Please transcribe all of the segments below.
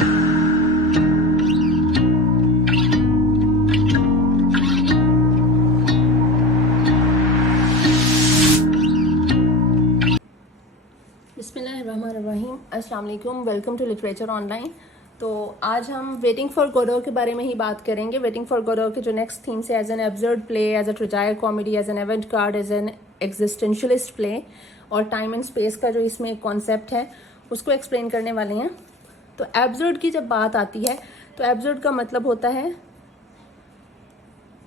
बिस्मिल्लाहिर्रहमानिर्रहीम, अस्सलाम वालेकुम, वेलकम टू लिटरेचर ऑनलाइन। तो आज हम वेटिंग फॉर गोडो के बारे में ही बात करेंगे। वेटिंग फॉर गोडो के जो नेक्स्ट थीम्स है, as an absurd play, as a tragic comedy, as an avant garde, as an existentialist play, और टाइम एंड स्पेस का जो इसमें एक कॉन्सेप्ट है उसको एक्सप्लेन करने वाले हैं। तो एब्सर्ड की जब बात आती है तो एब्सर्ड का मतलब होता है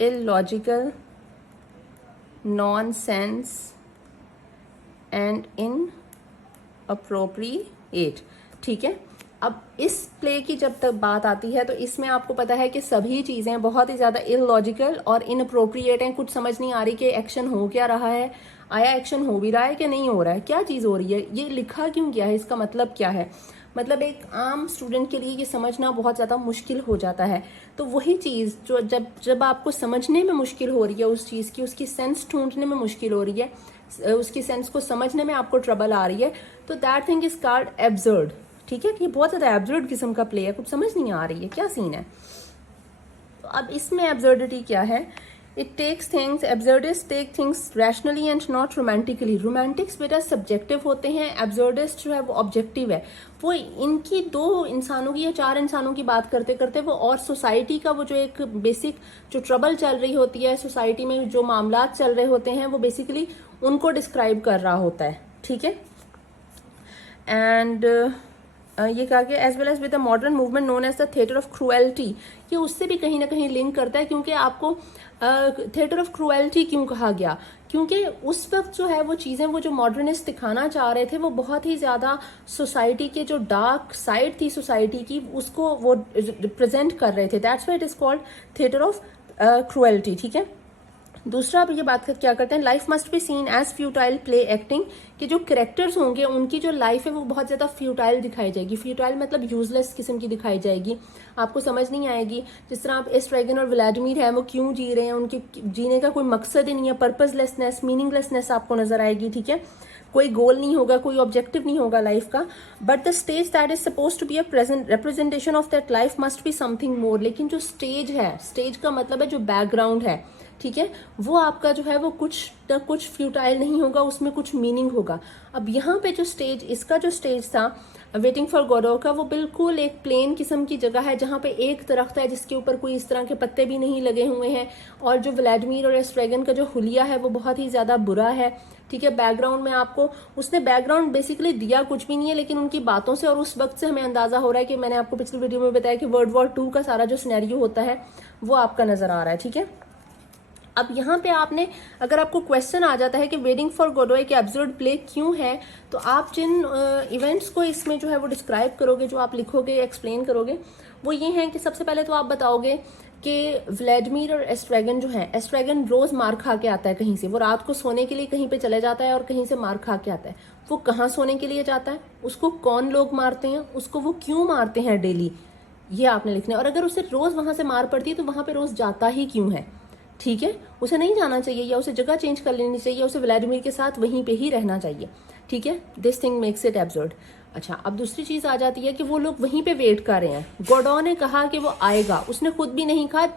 illogical, non sense and in appropriate. ठीक है, अब इस प्ले की जब तक बात आती है तो इसमें आपको पता है कि सभी चीज़ें बहुत ही ज़्यादा इलॉजिकल और इनअप्रोप्रिएट हैं। कुछ समझ नहीं आ रही कि एक्शन हो क्या रहा है, आया एक्शन हो भी रहा है कि नहीं हो रहा है, क्या चीज़ हो रही है, ये लिखा क्यों गया है, इसका मतलब क्या है। मतलब एक आम स्टूडेंट के लिए ये समझना बहुत ज़्यादा मुश्किल हो जाता है। तो वही चीज़ जो जब आपको समझने में मुश्किल हो रही है उस चीज़ की, उसकी सेंस ढूंढने में मुश्किल हो रही है, उसकी सेंस को समझने में आपको ट्रबल आ रही है, तो that thing is called absurd. ठीक है, ये बहुत ज़्यादा एब्सर्ड किस्म का प्ले है, कुछ समझ नहीं आ रही है क्या सीन है। तो अब इसमें एब्सर्डिटी क्या है, it takes things, absurdist take things rationally and not romantically. Romantics बेटा सब्जेक्टिव होते हैं, एब्सर्डिस्ट जो है वो ऑब्जेक्टिव है। वो इनकी दो इंसानों की या चार इंसानों की बात करते करते वो और सोसाइटी का वो जो एक बेसिक जो ट्रबल चल रही होती है सोसाइटी में, जो मामलात चल रहे होते हैं, वो बेसिकली उनको डिस्क्राइब कर रहा होता है। ठीक है, एंड ये कहा गया as well as with the modern movement known as the theatre of cruelty. ये उससे भी कहीं ना कहीं लिंक करता है, क्योंकि आपको थिएटर ऑफ क्रूएल्टी क्यों कहा गया, क्योंकि उस वक्त जो है वो चीज़ें वो जो मॉडर्निस्ट दिखाना चाह रहे थे वो बहुत ही ज़्यादा सोसाइटी के जो डार्क साइड थी सोसाइटी की, उसको वो प्रेजेंट कर रहे थे। That's why it is called theatre of cruelty. ठीक है, दूसरा अब ये बात क्या करते हैं, life must be seen as futile play acting, कि जो करेक्टर्स होंगे उनकी जो लाइफ है वो बहुत ज़्यादा फ्यूटाइल दिखाई जाएगी। फ्यूटाइल मतलब यूजलेस किस्म की दिखाई जाएगी, आपको समझ नहीं आएगी। जिस तरह आप एस्ट्रेगन और व्लादिमीर है वो क्यों जी रहे हैं, उनके जीने का कोई मकसद ही नहीं है, पर्पसलेसनेस, मीनिंगलेसनेस आपको नजर आएगी। ठीक है, कोई गोल नहीं होगा, कोई ऑब्जेक्टिव नहीं होगा लाइफ का। But the stage that is suppose to be a present representation of that life must be something more. लेकिन जो स्टेज है, स्टेज का मतलब है जो बैकग्राउंड है, ठीक है, वो आपका जो है वो कुछ ना कुछ फ्यूटाइल नहीं होगा, उसमें कुछ मीनिंग होगा। अब यहाँ पे जो स्टेज, इसका जो स्टेज था वेटिंग फॉर गोडो का, वो बिल्कुल एक प्लेन किस्म की जगह है जहाँ पे एक दरख्त है जिसके ऊपर कोई इस तरह के पत्ते भी नहीं लगे हुए हैं, और जो व्लादिमीर और एस्ट्रेगन का जो हुलिया है वो बहुत ही ज़्यादा बुरा है। ठीक है, बैकग्राउंड में आपको उसने बैकग्राउंड बेसिकली दिया कुछ भी नहीं है, लेकिन उनकी बातों से और उस वक्त से हमें अंदाजा हो रहा है कि मैंने आपको पिछली वीडियो में बताया कि वर्ल्ड वॉर 2 का सारा जो सिनेरियो होता है वो आपका नजर आ रहा है। ठीक है, अब यहाँ पे आपने, अगर आपको क्वेश्चन आ जाता है कि वेटिंग फॉर गोडो एक एब्सर्ड प्ले क्यों है, तो आप जिन इवेंट्स को इसमें जो है वो डिस्क्राइब करोगे, जो आप लिखोगे, एक्सप्लेन करोगे, वो ये हैं कि सबसे पहले तो आप बताओगे कि व्लादिमीर और एस्ट्रेगन जो है, एस्ट्रेगन रोज मार खा के आता है कहीं से, वो रात को सोने के लिए कहीं पे चले जाता है और कहीं से मार खा के आता है। वो कहाँ सोने के लिए जाता है, उसको कौन लोग मारते हैं, उसको वो क्यों मारते हैं डेली, ये आपने लिखना है। और अगर उसे रोज वहां से मार पड़ती है तो वहां पे रोज जाता ही क्यों है। ठीक है, उसे नहीं जाना चाहिए, या उसे जगह चेंज कर लेनी चाहिए, उसे व्लादिमीर के साथ वहीं पे ही रहना चाहिए। ठीक है, this thing makes it absurd. अच्छा, अब दूसरी चीज आ जाती है कि वो लोग वहीं पे वेट कर रहे हैं। गोडो ने कहा कि वो आएगा, उसने खुद भी नहीं कहा।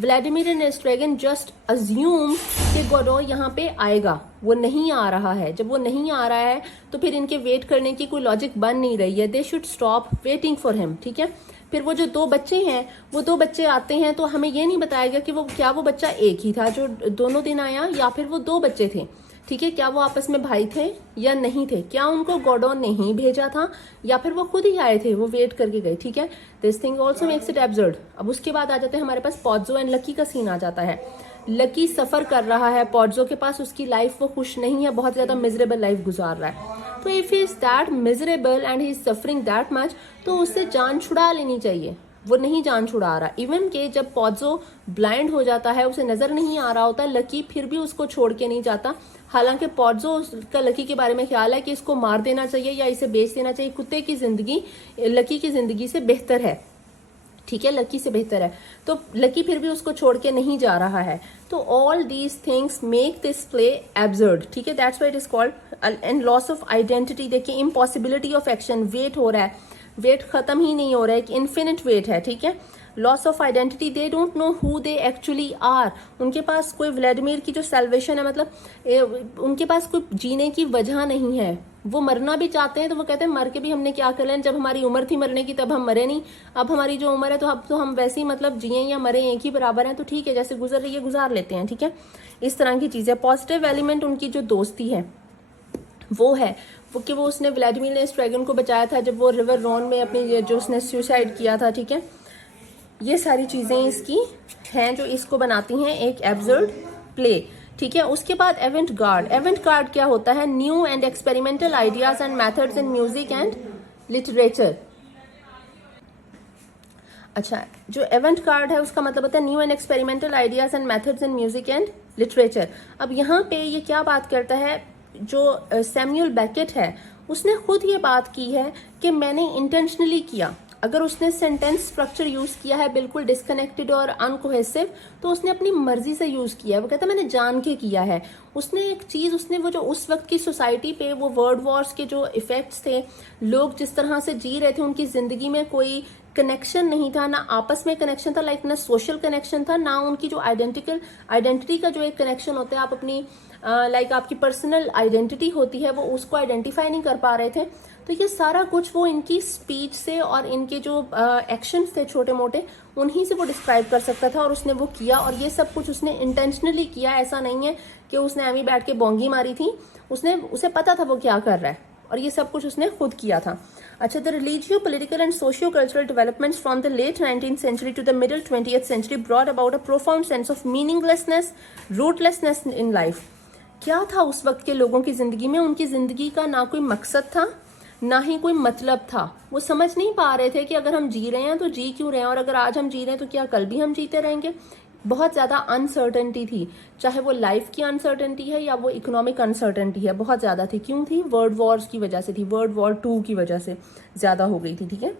व्लादिमीर एंड एस्ट्रेगन जस्ट अज्यूम कि गोडो यहाँ पे आएगा, वो नहीं आ रहा है। जब वो नहीं आ रहा है तो फिर इनके वेट करने की कोई लॉजिक बन नहीं रही है। They should stop waiting for him. ठीक है, फिर वो जो दो बच्चे हैं, वो दो बच्चे आते हैं, तो हमें ये नहीं बताया गया कि वो क्या वो बच्चा एक ही था जो दोनों दिन आया, या फिर वो दो बच्चे थे। ठीक है, क्या वो आपस में भाई थे या नहीं थे, क्या उनको गोडो ने ही भेजा था या फिर वो खुद ही आए थे, वो वेट करके गए। ठीक है, this thing also makes it absurd. अब उसके बाद आ जाते हैं हमारे पास पॉड्जो एंड लकी का सीन आ जाता है। लकी सफर कर रहा है पॉड्जो के पास, उसकी लाइफ वो खुश नहीं है, बहुत ज्यादा मिजरेबल लाइफ गुजार रहा है। तो if he is that miserable and he is suffering that much, तो उससे जान छुड़ा लेनी चाहिए। वो नहीं जान छुड़ा रहा। इवन के जब पॉड्जो ब्लाइंड हो जाता है, उसे नजर नहीं आ रहा होता, लकी फिर भी उसको छोड़ के नहीं जाता। हालांकि पॉड्जो का लकी के बारे में ख्याल है कि इसको मार देना चाहिए या इसे बेच देना चाहिए, कुत्ते की जिंदगी लकी की जिंदगी से बेहतर है। ठीक है, लकी से बेहतर है, तो लकी फिर भी उसको छोड़ के नहीं जा रहा है। तो all these things make this play absurd. ठीक है, that's why it is called. And loss of identity, देखिए इम्पॉसिबिलिटी ऑफ एक्शन, वेट हो रहा है, वेट खत्म ही नहीं हो रहा है, एक इन्फिनिट वेट है, ठीक है। Loss of identity, they don't know who they actually are, उनके पास कोई व्लादिमीर की जो सेल्वेशन है, मतलब उनके पास कोई जीने की वजह नहीं है। वो मरना भी चाहते हैं तो वो कहते हैं मर के भी हमने क्या कर लेना, जब हमारी उम्र थी मरने की तब हम मरे नहीं, अब हमारी जो उम्र है तो अब तो हम वैसे ही मतलब जिए या मरे एक ही बराबर हैं, तो ठीक है जैसे गुजर रही है गुजार लेते हैं, ठीक है। इस तरह की चीज़ है। पॉजिटिव एलिमेंट उनकी जो दोस्ती है वो है वो कि वो उसने व्लादिमीर ने इस ड्रैगन को बचाया था जब वो रिवर रोन में अपनी जो उसने सुसाइड किया था, ठीक है। ये सारी चीज़ें इसकी हैं जो इसको बनाती हैं एक एब्सर्ड प्ले, ठीक है। उसके बाद एवेंट गार्ड, एवेंट गार्ड क्या होता है, new and experimental ideas and methods in music and literature. अच्छा, जो एवेंट गार्ड है उसका मतलब होता है new and experimental ideas and methods in music and literature. अब यहाँ पे ये क्या बात करता है, जो सैमुअल बेकेट है उसने खुद ये बात की है कि मैंने इंटेंशनली किया। अगर उसने सेंटेंस स्ट्रक्चर यूज किया है बिल्कुल डिस्कनेक्टेड और अनकोहेसिव तो उसने अपनी मर्जी से यूज किया है, वो कहता है मैंने जान के किया है। उसने एक चीज, उसने वो जो उस वक्त की सोसाइटी पे वो वर्ल्ड वॉर्स के जो इफेक्ट्स थे, लोग जिस तरह से जी रहे थे, उनकी जिंदगी में कोई कनेक्शन नहीं था, ना आपस में कनेक्शन था, लाइक ना सोशल कनेक्शन था, ना उनकी जो आइडेंटिटी का जो एक कनेक्शन होता है, आप अपनी लाइक आपकी पर्सनल आइडेंटिटी होती है वो उसको आइडेंटिफाई नहीं कर पा रहे थे। तो ये सारा कुछ वो इनकी स्पीच से और इनके जो एक्शंस थे छोटे मोटे उन्हीं से वो डिस्क्राइब कर सकता था, और उसने वो किया। और ये सब कुछ उसने इंटेंशनली किया, ऐसा नहीं है कि उसने एमी बैठ के बोंगी मारी थी, उसे पता था वो क्या कर रहा है, और ये सब कुछ उसने खुद किया था। अच्छा, the religio political and socio cultural developments from the late 19th century to the middle 20th century brought about a profound sense of meaninglessness, rootlessness in life. क्या था उस वक्त के लोगों की जिंदगी में, उनकी जिंदगी का ना कोई मकसद था ना ही कोई मतलब था। वो समझ नहीं पा रहे थे कि अगर हम जी रहे हैं तो जी क्यों रहे हैं, और अगर आज हम जी रहे हैं तो क्या कल भी हम जीते रहेंगे। बहुत ज़्यादा अनसर्टेनिटी थी, चाहे वो लाइफ की अनसर्टेनिटी है या वो इकोनॉमिक अनसर्टेनिटी है, बहुत ज़्यादा थी। क्यों थी? वर्ल्ड वॉर्स की वजह से थी, वर्ल्ड वॉर 2 की वजह से ज़्यादा हो गई थी, ठीक है।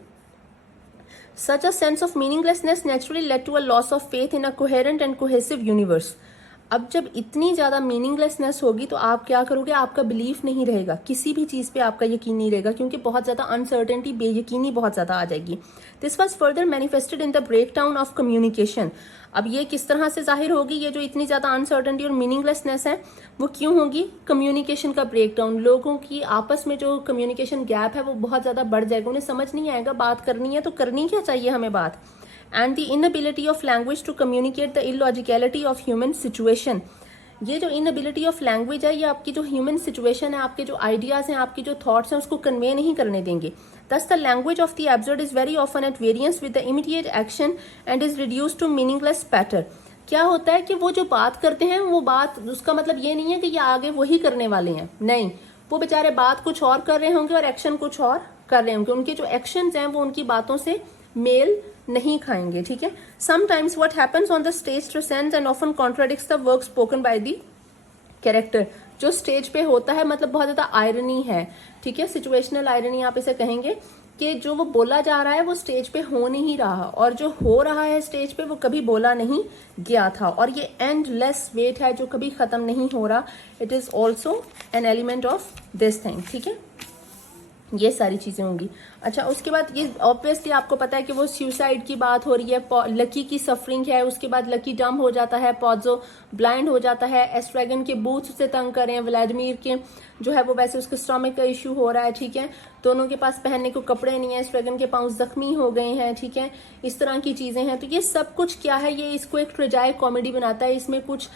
Such a sense of meaninglessness naturally led to a loss of faith in a coherent and cohesive universe. अब जब इतनी ज़्यादा मीनिंगलेसनेस होगी तो आप क्या करोगे, आपका बिलीफ नहीं रहेगा, किसी भी चीज़ पे आपका यकीन नहीं रहेगा, क्योंकि बहुत ज़्यादा अनसर्टेनिटी, बेयकीनी बहुत ज़्यादा आ जाएगी। This was further manifested in the break down of communication. अब ये किस तरह से जाहिर होगी, ये जो इतनी ज़्यादा अनसर्टेनिटी और मीनिंगलेसनेस है वो क्यों होगी? कम्युनिकेशन का ब्रेक डाउन, लोगों की आपस में जो कम्युनिकेशन गैप है वो बहुत ज़्यादा बढ़ जाएगा, उन्हें समझ नहीं आएगा बात करनी है तो करनी क्या चाहिए हमें बात। And the inability of language to communicate the illogicality of human situation. ये जो इनएबिलिटी ऑफ लैंग्वेज है ये आपकी जो ह्यूमन सिचुएशन है, आपके जो आइडियाज हैं, आपकी जो थॉट्स हैं उसको कन्वे नहीं करने देंगे। Thus the language of the absurd is very often at variance with the immediate action and is reduced to meaningless patter. क्या होता है कि वो जो बात करते हैं वो बात, उसका मतलब ये नहीं है कि ये आगे वही करने वाले हैं, नहीं, वो बेचारे बात कुछ और कर रहे होंगे और एक्शन कुछ और कर रहे होंगे, उनके जो एक्शंस हैं वो उनकी बातों से मेल नहीं खाएंगे, ठीक है। Sometimes what happens on the stage transcends and often contradicts the work spoken by the character. जो स्टेज पे होता है मतलब बहुत ज्यादा आयरनी है, ठीक है, सिचुएशनल आयरनी आप इसे कहेंगे, कि जो वो बोला जा रहा है वो स्टेज पे हो नहीं रहा, और जो हो रहा है स्टेज पे वो कभी बोला नहीं गया था, और ये एंडलेस वेट है जो कभी खत्म नहीं हो रहा। It is also an element of this thing, ठीक है, ये सारी चीजें होंगी। अच्छा, उसके बाद ये ऑब्वियसली आपको पता है कि वो सुसाइड की बात हो रही है, लकी की सफरिंग है, उसके बाद लकी डम हो जाता है, पॉज़ो ब्लाइंड हो जाता है, एस्ट्रेगन के बूथ से तंग कर रहे हैं, व्लादिमीर के जो है वो वैसे उसके स्टमक का इशू हो रहा है, ठीक है, दोनों के पास पहनने को कपड़े नहीं है, एस्ट्रेगन के पाँव जख्मी हो गए हैं, ठीक है, इस तरह की चीजें हैं। तो ये सब कुछ क्या है, ये इसको एक ट्रेजाइक कॉमेडी बनाता है। इसमें कुछ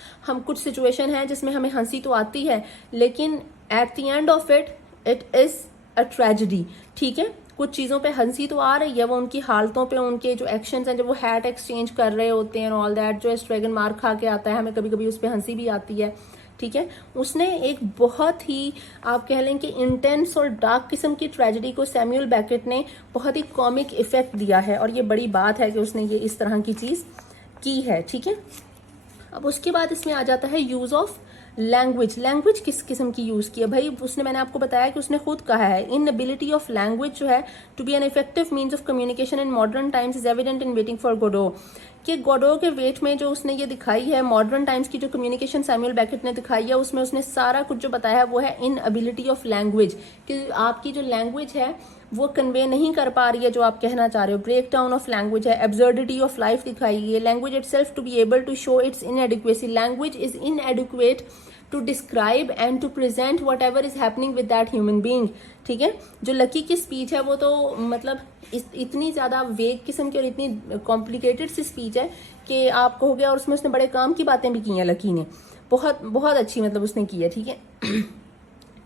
सिचुएशन है जिसमें हमें हंसी तो आती है, लेकिन at the end of it is a tragedy, ठीक है। कुछ चीज़ों पे हंसी तो आ रही है, वो उनकी हालतों पे, उनके जो एक्शंस हैं, जब वो हैट एक्सचेंज कर रहे होते हैं ऑल दैट, जो एस्ट्रेगन मार खा के आता है, हमें कभी कभी उस पर हंसी भी आती है, ठीक है। उसने एक बहुत ही आप कह लें कि इंटेंस और डार्क किस्म की ट्रेजेडी को सैमुअल बेकेट ने बहुत ही कॉमिक इफेक्ट दिया है, और ये बड़ी बात है कि उसने ये इस तरह की चीज़ की है, ठीक है। अब उसके बाद इसमें आ जाता है यूज ऑफ लैंग्वेज किस किस्म की यूज की है भाई, उसने, मैंने आपको बताया कि उसने खुद कहा है इनएबिलिटी ऑफ लैंग्वेज जो है to be an effective means of communication in modern times is evident in waiting for Godot. कि गोडो के वेट में जो उसने ये दिखाई है, मॉडर्न टाइम्स की जो कम्युनिकेशन सैमुअल बेकेट ने दिखाई है, उसमें उसने सारा कुछ जो बताया है वो है इनएबिलिटी ऑफ लैंग्वेज, कि आपकी जो लैंग्वेज है वो कन्वे नहीं कर पा रही है जो आप कहना चाह रहे हो। ब्रेक डाउन ऑफ लैंग्वेज है, एब्सर्डिटी ऑफ लाइफ दिखाई गई है, language itself to be able to show its inadequacy, language is inadequate to describe and to present what ever is happening with that human being. ठीक है, जो lucky की speech है वो तो मतलब इतनी ज़्यादा वेग किस्म की और इतनी कॉम्प्लिकेटेड सी स्पीच है कि आप कहोगे, और उसमें उसने बड़े काम की बातें भी की हैं लकी ने, बहुत बहुत अच्छी मतलब उसने की है। ठीक है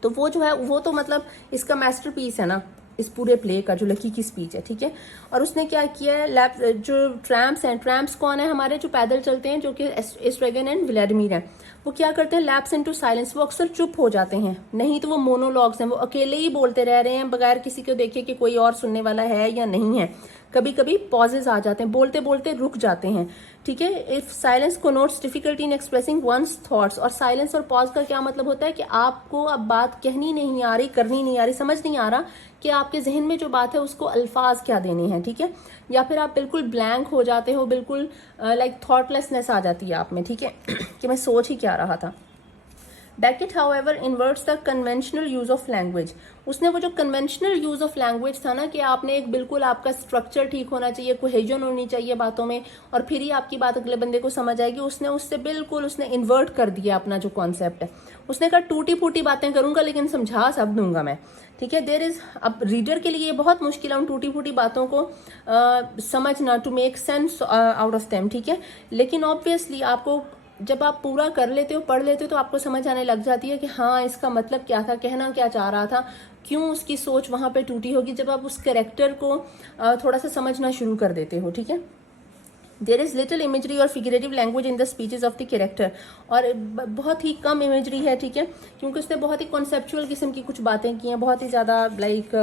तो वो जो है वो तो मतलब इसका मास्टरपीस है ना इस पूरे प्ले का, जो लकी की स्पीच है। ठीक है, और उसने क्या किया है, जो ट्रैम्प्स हैं, ट्रैम्प्स कौन है हमारे, जो पैदल चलते हैं, जो कि एस्ट्रेगन एंड व्लादिमीर हैं, वो क्या करते हैं, लैप्स इनटू साइलेंस, वो अक्सर चुप हो जाते हैं, नहीं तो वो मोनोलॉग्स हैं, वो अकेले ही बोलते रह रहे हैं बगैर किसी को देखे कि कोई और सुनने वाला है या नहीं है। कभी कभी पॉजेज आ जाते हैं, बोलते बोलते रुक जाते हैं। ठीक है, if silence connotes difficulty in expressing one's thoughts, और साइलेंस और पॉज का क्या मतलब होता है कि आपको अब बात कहनी नहीं आ रही, करनी नहीं आ रही, समझ नहीं आ रहा कि आपके जहन में जो बात है उसको अल्फाज क्या देने हैं। ठीक है, या फिर आप बिल्कुल ब्लैंक हो जाते हो, बिल्कुल लाइक थॉटलेसनेस आ जाती है आप में। ठीक है कि मैं सोच ही क्या रहा था। Beckett, however, inverts the conventional use of language. उसने वो जो कन्वेंशनल यूज ऑफ लैंग्वेज था ना कि आपने एक बिल्कुल आपका स्ट्रक्चर ठीक होना चाहिए, कोहेजन होनी चाहिए बातों में, और फिर ही आपकी बात अगले बंदे को समझ आएगी, उसने उससे बिल्कुल उसने इन्वर्ट कर दिया अपना जो कॉन्सेप्ट है। उसने कहा टूटी फूटी बातें करूंगा लेकिन समझा सब दूंगा मैं। ठीक है, देयर इज, अब रीडर के लिए ये बहुत मुश्किल है उन टूटी फूटी बातों को समझना, to make sense out of them. ठीक है, लेकिन ऑब्वियसली आपको जब आप पूरा कर लेते हो, पढ़ लेते हो, तो आपको समझ आने लग जाती है कि हाँ इसका मतलब क्या था, कहना क्या चाह रहा था, क्यों उसकी सोच वहां पे टूटी होगी, जब आप उस कैरेक्टर को थोड़ा सा समझना शुरू कर देते हो। ठीक है, देयर इज लिटिल इमेजरी और figurative language in the speeches of the character, और बहुत ही कम इमेजरी है। ठीक है, क्योंकि उसने बहुत ही कॉन्सेप्चुअल किस्म की कुछ बातें की हैं, बहुत ही ज़्यादा लाइक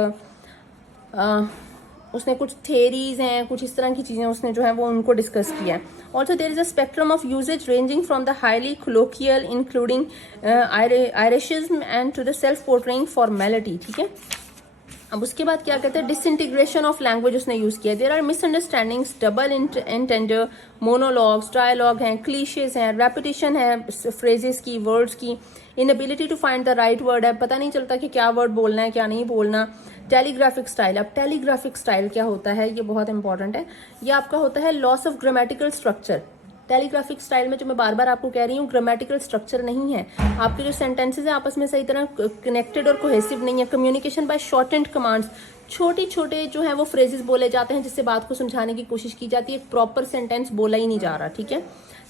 उसने कुछ थेरीज हैं, कुछ इस तरह की चीज़ें उसने जो है वो उनको डिस्कस किया है। Also there is a spectrum of usages ranging from the highly colloquial including Irishism and to the self portraying formality. ठीक है, अब उसके बाद क्या कहते हैं, डिसइंटीग्रेशन ऑफ लैंग्वेज उसने यूज किया। There are misunderstandings, double entendre, monologues, dialogue हैं, क्लीशेज हैं, रेपिटेशन है फ्रेजेस की, वर्ड्स की, inability to find the right word है, पता नहीं चलता कि क्या वर्ड बोलना है क्या नहीं बोलना। टेलीग्राफिक स्टाइल, अब टेलीग्राफिक स्टाइल क्या होता है, ये बहुत इंपॉर्टेंट है। ये आपका होता है loss of grammatical structure. Telegraphic style में जो मैं बार बार आपको कह रही हूँ, ग्रामेटिकल स्ट्रक्चर नहीं है, आपके जो सेंटेंसेज हैं आपस में सही तरह कनेक्टेड और कोहेसिव नहीं है। Communication bye short and commands, छोटे छोटे जो है वो फ्रेजेस बोले जाते हैं जिससे बात को समझाने की कोशिश की जाती है, एक प्रॉपर सेंटेंस बोला ही नहीं जा रहा। ठीक है,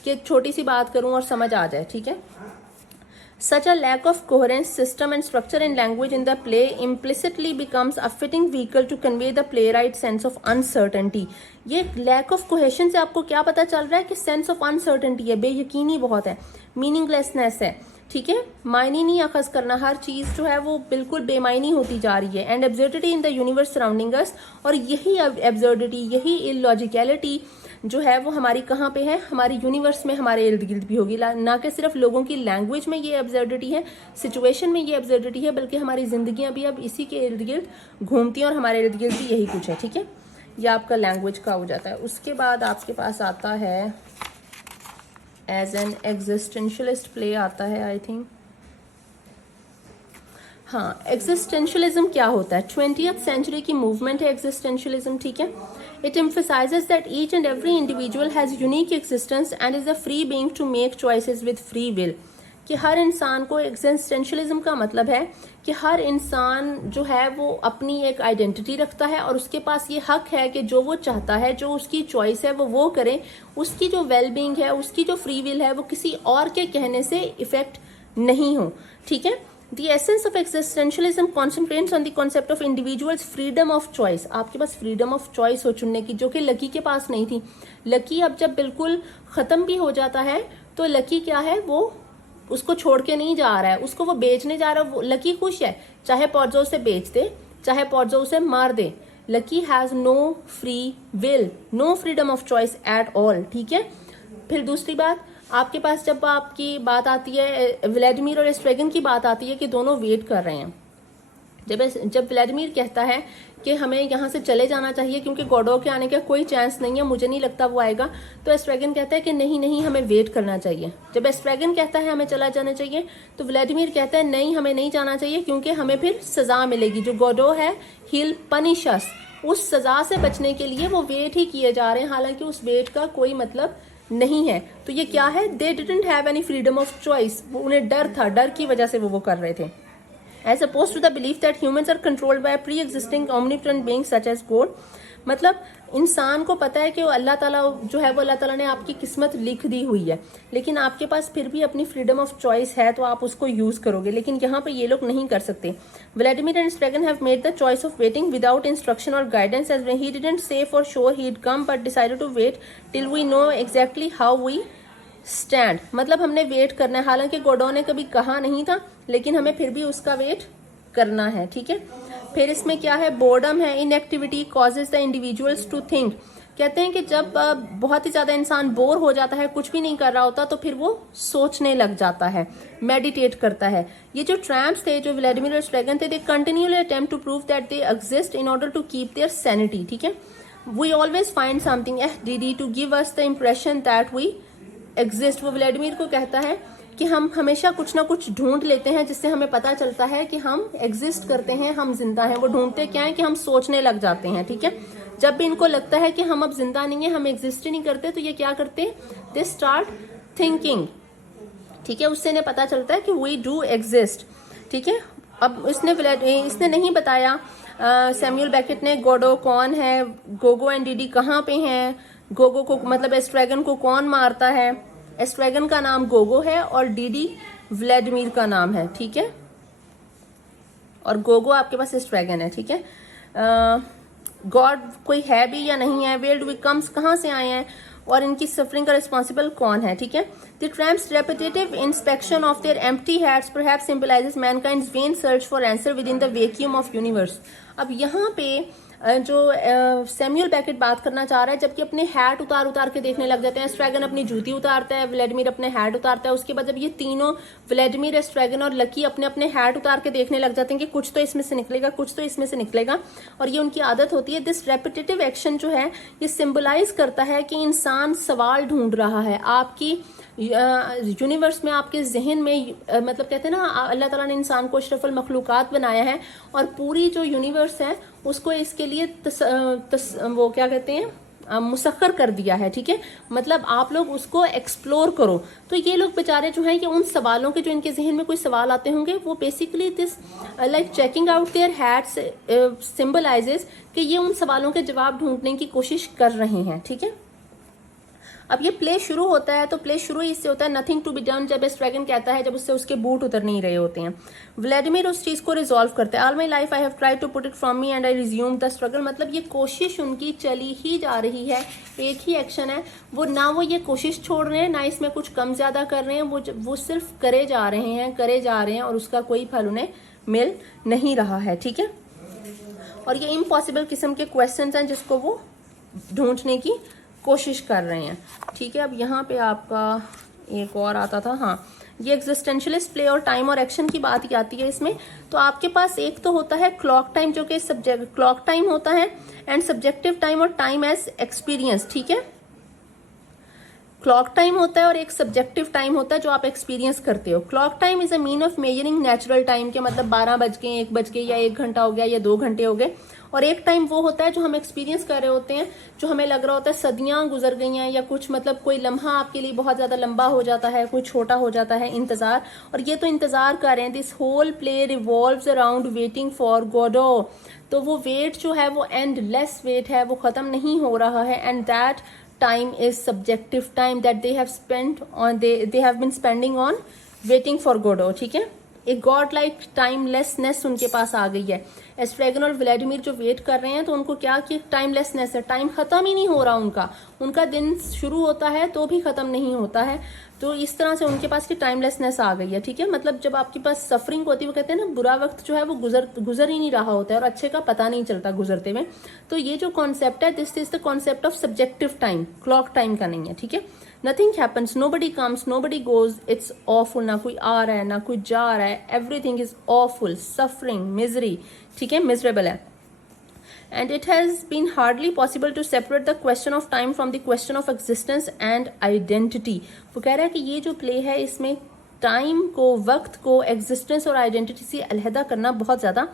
कि एक छोटी सी बात करूं और समझ आ जाए। ठीक है, Such a lack of coherence, system and structure in language in the play implicitly becomes a fitting vehicle to convey the playwright's sense of uncertainty. ये lack of cohesion से आपको क्या पता चल रहा है कि sense of uncertainty है, बेयकीनी बहुत है, meaninglessness है। ठीक है, मायने नहीं अखज करना, हर चीज जो है वो बिल्कुल बेमायनी होती जा रही है। And absurdity in the universe surrounding us, और यही एब्सर्डिटी, यही इलॉजिकलिटी जो है वो हमारी कहाँ पे है, हमारी यूनिवर्स में, हमारे इर्द गिर्द भी होगी। ना कि सिर्फ लोगों की लैंग्वेज में ये एब्सर्डिटी है, सिचुएशन में ये एब्सर्डिटी है, बल्कि हमारी जिंदगियां भी अब इसी के इर्द गिर्द घूमती हैं और हमारे इर्द गिर्द भी यही कुछ है। ठीक है, ये आपका लैंग्वेज का हो जाता है। उसके बाद आपके पास आता है एज एन एग्जिस्टेंशियलिस्ट प्ले आता है, आई थिंक। हाँ, एग्जिस्टेंशियलिज्म क्या होता है, 20th सेंचुरी की मूवमेंट है एग्जिस्टेंशियलिज्म। ठीक है, it emphasizes that each and every individual has unique existence and is a free being to make choices with free will. कि हर इंसान को, एग्जिस्टेंशियलिज्म का मतलब है कि हर इंसान जो है वो अपनी एक आइडेंटिटी रखता है और उसके पास ये हक है कि जो वो चाहता है, जो उसकी चॉइस है वो करे। उसकी जो वेल बीइंग है, उसकी जो फ्री विल है, वो किसी और के कहने से इफेक्ट नहीं हो। ठीक है, The essence of existentialism concentrates on the concept of individual's freedom of choice. आपके पास freedom of choice हो चुनने की, जो कि लकी के पास नहीं थी। लकी अब जब बिल्कुल खत्म भी हो जाता है तो लकी क्या है, वो उसको छोड़ के नहीं जा रहा है, उसको वो बेचने जा रहा है। वो लकी खुश है, चाहे पॉर्जो उसे बेच दे, चाहे पॉर्जो उसे मार दे। Lucky has no free will, no freedom of choice at all. ठीक है, फिर दूसरी बात, आपके पास जब आपकी बात आती है, व्लादिमीर और एस्ट्रेगन की बात आती है कि दोनों वेट कर रहे हैं। जब व्लादिमीर कहता है कि हमें यहाँ से चले जाना चाहिए क्योंकि गॉडो के आने का कोई चांस नहीं है, मुझे नहीं लगता वो आएगा। तो एस्ट्रेगन कहता है कि नहीं नहीं, हमें वेट करना चाहिए। जब एस्ट्रेगन कहता है हमें चला जाना चाहिए तो व्लादिमीर कहता है नहीं, हमें नहीं जाना चाहिए क्योंकि हमें फिर सजा मिलेगी। जो गॉडो है ही पनिश अस, उस सजा से बचने के लिए वो वेट ही किए जा रहे हैं, हालांकि उस वेट का कोई मतलब नहीं है। तो ये क्या है, they didn't have any freedom of choice, उन्हें डर था, डर की वजह से वो कर रहे थे। As opposed to the belief that humans are controlled by a pre-existing omnipotent being such as God, मतलब इंसान को पता है कि अल्लाह ताला जो है वो अल्लाह ताला ने आपकी किस्मत लिख दी हुई है, लेकिन आपके पास फिर भी अपनी फ्रीडम ऑफ चॉइस है तो आप उसको यूज करोगे, लेकिन यहाँ पे ये लोग नहीं कर सकते। Vladimir and Estragon have made the choice of waiting without instruction और guidance, as he didn't say for sure he would come but decided to wait till we know exactly how we stand. मतलब हमने wait करना है, हालांकि Godot ने कभी कहा नहीं था, लेकिन हमें फिर भी उसका वेट करना है, ठीक है। फिर इसमें क्या है, बोर्डम है, inactivity causes the individuals to think. कहते हैं कि जब बहुत ही ज्यादा इंसान बोर हो जाता है, कुछ भी नहीं कर रहा होता, तो फिर वो सोचने लग जाता है, मेडिटेट करता है। ये जो ट्रैम्प्स थे, जो व्लादिमीर और स्ट्रेगन थे, they continually attempt to prove that they exist in order to keep their sanity, ठीक है। वी ऑलवेज फाइंड समथिंग एफडीडी to give us the impression that we exist. वो व्लादिमीर को कहता है कि हम हमेशा कुछ ना कुछ ढूंढ लेते हैं जिससे हमें पता चलता है कि हम एग्जिस्ट करते हैं, हम जिंदा हैं। वो ढूंढते क्या है कि हम सोचने लग जाते हैं, ठीक है। जब भी इनको लगता है कि हम अब जिंदा नहीं है, हम एग्जिस्ट ही नहीं करते, तो ये क्या करते हैं, दे स्टार्ट थिंकिंग, ठीक है। उससे इन्हें पता चलता है कि वी डू एग्जिस्ट, ठीक है। अब इसने नहीं बताया सैमुअल बेकेट ने गॉडो कौन है, गोगो एंड डीडी कहाँ पे हैं, गोगो को मतलब एस्ट्रेगन को कौन मारता है। एस्ट्रेगन का नाम गोगो है और डीडी व्लादिमीर का नाम है, ठीक है। और गोगो आपके पास एस्ट्रेगन है, ठीक है। गॉड कोई है भी या नहीं है, वेल्ड विकम्स कहाँ से आए हैं, और इनकी सफरिंग का रिस्पॉन्सिबल कौन है, ठीक है। The tramps repetitive inspection of their empty heads perhaps symbolises mankind's vain search for answer within the vacuum of universe. अब यहाँ पे जो सैमुअल बेकेट बात करना चाह रहा है, जबकि अपने हैट उतार उतार के देखने लग जाते हैं। एस्ट्रेगन अपनी जूती उतारता है, व्लादिमीर अपने हैट उतारता है। उसके बाद जब ये तीनों व्लादिमीर, एस्ट्रेगन और लकी अपने अपने हैट उतार के देखने लग जाते हैं कि कुछ तो इसमें से निकलेगा, कुछ तो इसमें से निकलेगा, और ये उनकी आदत होती है। दिस रेपिटेटिव एक्शन जो है ये सिंबलाइज करता है कि इंसान सवाल ढूंढ रहा है। आपकी यूनिवर्स में, आपके जहन में, मतलब कहते हैं ना, अल्लाह ताला ने इंसान को अशरफुल मखलूकात बनाया है, और पूरी जो यूनिवर्स है उसको इसके लिए वो क्या कहते हैं, मुसख्खर कर दिया है, ठीक है। मतलब आप लोग उसको एक्सप्लोर करो। तो ये लोग बेचारे जो है, ये उन सवालों के, जो इनके जहन में कोई सवाल आते होंगे, वो basically this like checking out their hats symbolises कि ये उन सवालों के जवाब ढूंढने की कोशिश कर रहे हैं, ठीक है। अब ये प्ले शुरू होता है, तो प्ले शुरू इससे होता है नथिंग टू बी डन, जब एस्ट्रेगन कहता है, जब उससे उसके बूट उतर नहीं रहे होते हैं। व्लादिमीर उस चीज को रिजॉल्व करते हैं। All my life I have tried to put it from me and I resume the struggle. मतलब ये कोशिश उनकी चली ही जा रही है, एक ही एक्शन है, वो ना वो ये कोशिश छोड़ रहे हैं, ना इसमें कुछ कम ज्यादा कर रहे हैं, वो सिर्फ करे जा रहे हैं, करे जा रहे हैं, और उसका कोई फल उन्हें मिल नहीं रहा है, ठीक है। और ये इम्पॉसिबल किस्म के क्वेश्चंस हैं जिसको वो ढूंढने की कोशिश कर रहे हैं, ठीक है। अब यहाँ पे आपका एक और आता था, हाँ, ये एग्जिस्टेंशियलिस्ट प्ले और टाइम और एक्शन की बात ही आती है इसमें। तो आपके पास एक तो होता है क्लॉक टाइम, जो कि सब्जेक्ट क्लॉक टाइम होता है, एंड सब्जेक्टिव टाइम और टाइम एज एक्सपीरियंस, ठीक है। क्लॉक टाइम होता है और एक सब्जेक्टिव टाइम होता है जो आप एक्सपीरियंस करते हो। Clock time is a mean of measuring natural time के, मतलब 12 बज गए, 1 बज गए, या 1 घंटा हो गया, या 2 घंटे हो गए। और एक टाइम वो होता है जो हम एक्सपीरियंस कर रहे होते हैं, जो हमें लग रहा होता है सदियां गुजर गई हैं, या कुछ मतलब कोई लम्हा आपके लिए बहुत ज्यादा लंबा हो जाता है, कोई छोटा हो जाता है, इंतजार। और ये तो इंतजार कर रहे हैं। This whole play revolves around waiting for Godot. तो वो वेट जो है वो एंडलेस वेट है, वो खत्म नहीं हो रहा है। And that time is subjective time that they have spent on they have been spending on waiting for Godot, ठीक है। एक गॉड लाइक टाइमलेसनेस उनके पास आ गई है। एस्ट्रेगन और व्लादिमीर जो वेट कर रहे हैं, तो उनको क्या कि टाइमलेसनेस है, टाइम खत्म ही नहीं हो रहा उनका दिन शुरू होता है तो भी खत्म नहीं होता है। तो इस तरह से उनके पास की टाइमलेसनेस आ गई है, ठीक है। मतलब जब आपके पास सफरिंग होती है, वो कहते हैं ना, बुरा वक्त जो है वो गुजर ही नहीं रहा होता है, और अच्छे का पता नहीं चलता गुजरते में। तो ये जो कॉन्सेप्ट है, this is the concept of subjective time, clock time का नहीं है, ठीक है। Nothing happens, nobody comes, nobody goes, it's awful. ना कोई आ रहा है, ना कोई जा रहा है, everything is awful, suffering, misery, ठीक है, मिजरेबल है। and it has been hardly possible to separate the question of time from the question of existence and identity. वो कह रहा है कि ये जो प्ले है इसमें टाइम को, वक्त को, एग्जिस्टेंस और आइडेंटिटी से अलहदा करना बहुत ज़्यादा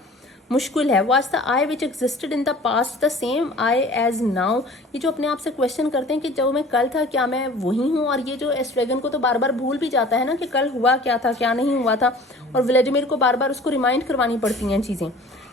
मुश्किल है. Was the I which existed in the past the same I as now. ये जो अपने आप से क्वेश्चन करते हैं कि जो मैं कल था क्या मैं वही हूँ. और ये जो एस्ट्रेगन को तो बार बार भूल भी जाता है ना कि कल हुआ क्या था, क्या नहीं हुआ था, और व्लादिमीर को बार बार उसको रिमाइंड करवानी पड़ती हैं चीज़ें.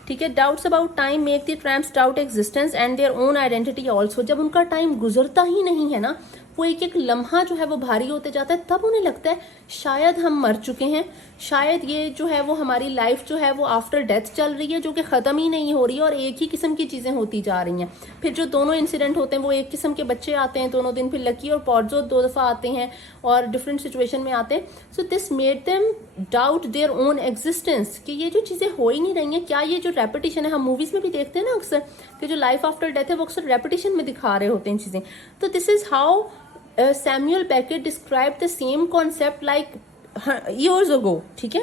ठीक है. Doubts about time make the tramps doubt existence and their own identity also. जब उनका टाइम गुजरता ही नहीं है ना, वो एक एक लम्हा जो है वो भारी होते जाता है, तब उन्हें लगता है शायद हम मर चुके हैं, शायद ये जो है वो हमारी लाइफ जो है वो आफ्टर डेथ चल रही है, जो कि ख़त्म ही नहीं हो रही है और एक ही किस्म की चीज़ें होती जा रही हैं. फिर जो दोनों इंसिडेंट होते हैं वो एक किस्म के बच्चे आते हैं दोनों दिन, फिर लकी और पॉड्जो 2 दफ़ा आते हैं और डिफरेंट सिचुएशन में आते हैं. So this made them doubt there own existence, कि ये जो चीज़ें हो ही नहीं रही हैं, क्या ये जो रेपिटेशन है, हम मूवीज़ में भी देखते हैं ना अक्सर कि जो लाइफ आफ्टर डेथ है वो अक्सर रेपिटेशन में दिखा रहे होते हैं चीज़ें. तो this is how Samuel Beckett described the same concept like years ago. ठीक है.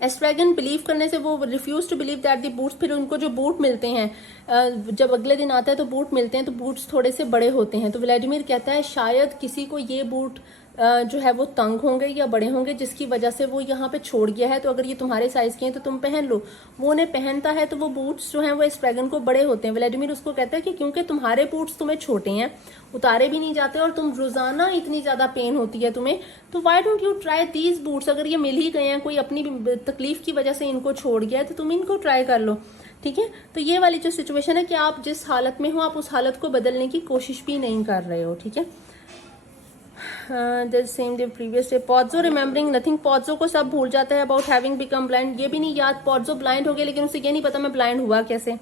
एस्ट्रेगन बिलीव करने से वो refuse to believe that the boots, फिर उनको जो बूट मिलते हैं जब अगले दिन आता है तो बूट मिलते हैं तो बूट्स थोड़े से बड़े होते हैं. तो व्लादिमीर कहता है शायद किसी को ये बूट जो है वो तंग होंगे या बड़े होंगे जिसकी वजह से वो यहाँ पे छोड़ गया है, तो अगर ये तुम्हारे साइज के हैं तो तुम पहन लो. वो उन्हें पहनता है तो वो बूट्स जो हैं वो एस्ट्रेगन को बड़े होते हैं. व्लादिमीर उसको कहता है कि क्योंकि तुम्हारे बूट्स तुम्हें छोटे हैं, उतारे भी नहीं जाते और तुम रोजाना इतनी ज्यादा पेन होती है तुम्हें, तो why don't you try these boots. अगर ये मिल ही गए हैं, कोई अपनी तकलीफ की वजह से इनको छोड़ गया है, तो तुम इनको ट्राई कर लो. ठीक है. तो ये वाली जो सिचुएशन है कि आप जिस हालत में हो आप उस हालत को बदलने की कोशिश भी नहीं कर रहे हो. ठीक है. The same day previous day. Pozzo remembering nothing. Pozzo को सब भूल जाता है. अबाउट हैविंग बिकम ब्लाइंड, ये भी नहीं याद. पॉड्जो ब्लाइंड हो गया लेकिन उसे ये नहीं पता मैं ब्लाइंड हुआ कैसे,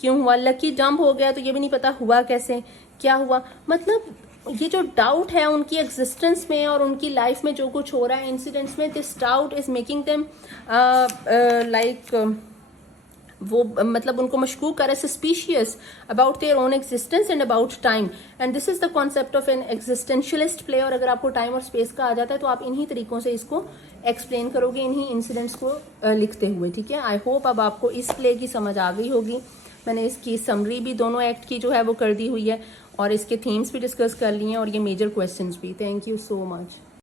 क्यों हुआ. लकी जंप हो गया तो ये भी नहीं पता हुआ कैसे, क्या हुआ. मतलब ये जो डाउट है उनकी एग्जिस्टेंस में और उनकी लाइफ में जो कुछ हो रहा है इंसिडेंट्स में, this doubt is making them like वो मतलब उनको मशकूक करे, suspicious about their own existence and about time. And this is the concept of an existentialist play. और अगर आपको टाइम और स्पेस का आ जाता है तो आप इन्हीं तरीकों से इसको एक्सप्लेन करोगे, इन्हीं इंसिडेंट्स को लिखते हुए. ठीक है. आई होप अब आपको इस प्ले की समझ आ गई होगी. मैंने इसकी समरी भी दोनों एक्ट की जो है वो कर दी हुई है और इसके थीम्स भी डिस्कस कर लिए हैं और ये मेजर क्वेश्चंस भी. Thank you so much.